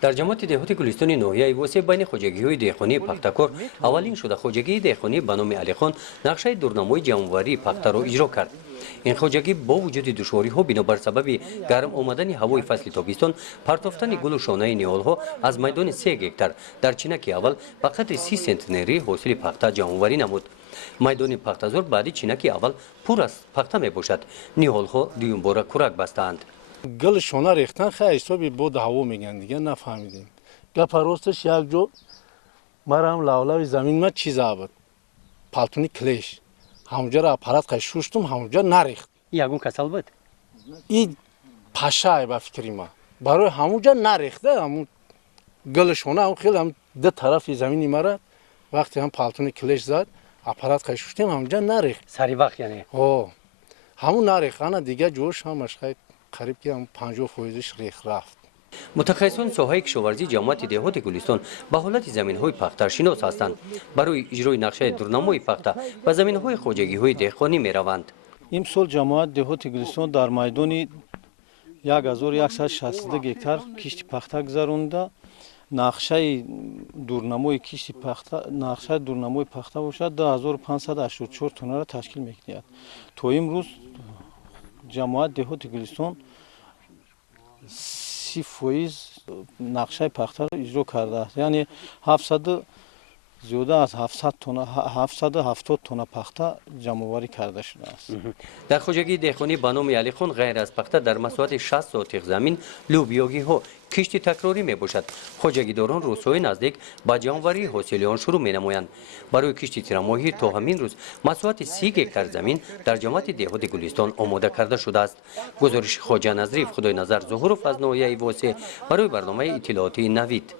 در جماعت دهات گلستان ناحیه واسه بین خوجگی‌های دهقانی پختکور اولین شده خوجگی دهقانی به نام علیخان نقشه دورنمای جمع‌آوری پخته را اجرا کرد. این خوجگی با وجود دشواری‌ها بنابر سبب گرم آمدن هوای فصل تابستان پرتافتن گل و شانه نیال‌ها از میدان 3 هکتار در چینک اول به قدر 30 سانتی حاصل پخته جمع‌آوری نمود. میدان پخته‌زار بعد چینک اول پر از پخته میباشد. نیال‌ها دوم بار کورک بستند. گل شانه ریختن خیلی حسابی بود هوا میگن دیگه نفهمیدیم. گپ راستش یک جو مرام لولوی زمین ما چیز آورد. پالتونی کلیش. همونجا را اپارات خیلی شوشتم همونجا نریخت. یگون کسل بود. این پاشای با فکری ما. برای همونجا نریخته همون گل شانه هم خیلی هم دو طرف زمینی مرد وقتی هم پالتونی کلیش زد اپارات خیلی شوشتیم همونجا نریخت. سری وقت یعنی. همون نریخت انا دیگه جوش همش خیلی قریب که هم 50%ش ریخ رفت. متخصصان ساحه کشاورزی جماعت دهات گلستان به حالت زمین‌های پخته شناس هستند. برای اجرای نقشه دورنمای پخته به زمین‌های خوجگی‌های دهقانی می‌روند. امسال جماعت دهات گلستان در میدان 1160 گکتار کشت پخته گذرانده. نقشه دورنمای کشت پخته باشد 2584 تن را تشکیل می‌کند. تا امروز جماعت دهات گلستان 30% نقشه پخته را اجرا کرده است. یعنی 700 زیاده از 770 تن پخته جمع‌آوری کرده شده است. در خوجگی دهقانی به نام علیخان غیر از پخته در مساحت 60 سوتیق زمین لوبیاگی‌ها کشت تکراری میباشد. خوجگی داران روزهای نزدیک به جمع‌آوری حاصل آن شروع می‌نمایند. برای کشت تیرماهی تا همین روز مساحت 30 هکتار زمین در جماعت دهات گلستان آماده کرده شده است. گزارش خواجه نظریف خدای نظر ظهور از ناحیه واسه برای برنامه اطلاعاتی نوید.